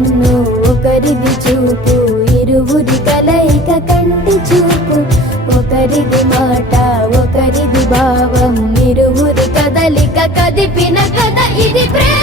కన్ను ఒకరిది చూపు, ఇరువురి కలయిక కంటి చూపు. ఒకరిది మాట ఒకరిది భావం, ఇరువురి కదలిక కదిపిన కథ ఇది ప్రేమ.